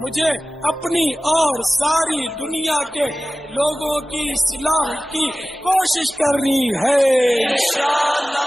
مجھے اپنی اور ساری دنیا کے لوگوں کی اصلاح کی کوشش کرنی ہے انشاءاللہ۔